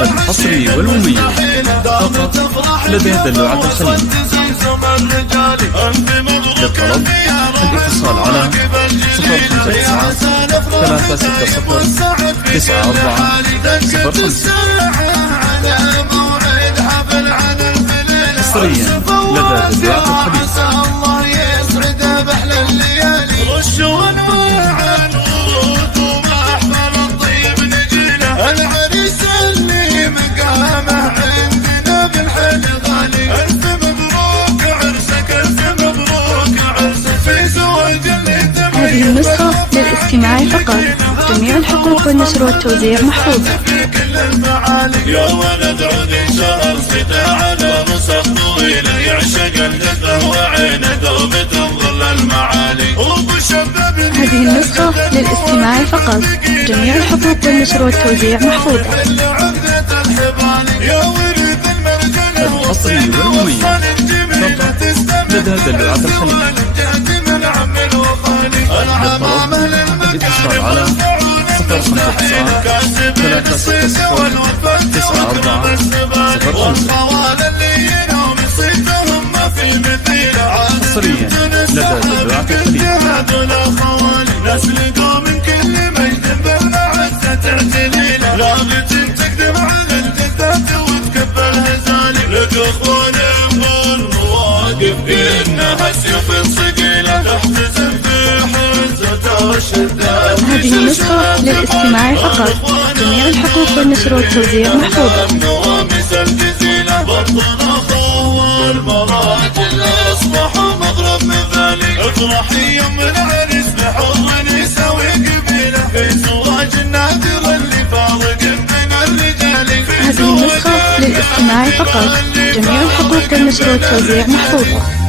الحصري والمميز فقط لدى دلوعة الخليل. للطلب الاتصال على 059 360 9405 حصريا لدى دلوعة الخليل. هذه النسخة للاستماع فقط. جميع الحقوق والنشر والتوزيع محفوظة. يا ولد عود شهر صداع على نسخ طويلة يعشق الجده وعينه دوب تنظل المعالي. هذه النسخة للاستماع فقط. جميع الحقوق والنشر والتوزيع محفوظة. الحصري والمميز فقط لدى دلوعة الخليل. للطلب الاتصال على 059 360 9405 حصريا لدى دلوعة هذه النسخة للاستماع فقط. جميع الحقوق والنشر والتوزيع محفوظة. هذه النسخة للاستماع فقط. جميع الحقوق والنشر والتوزيع محفوظة.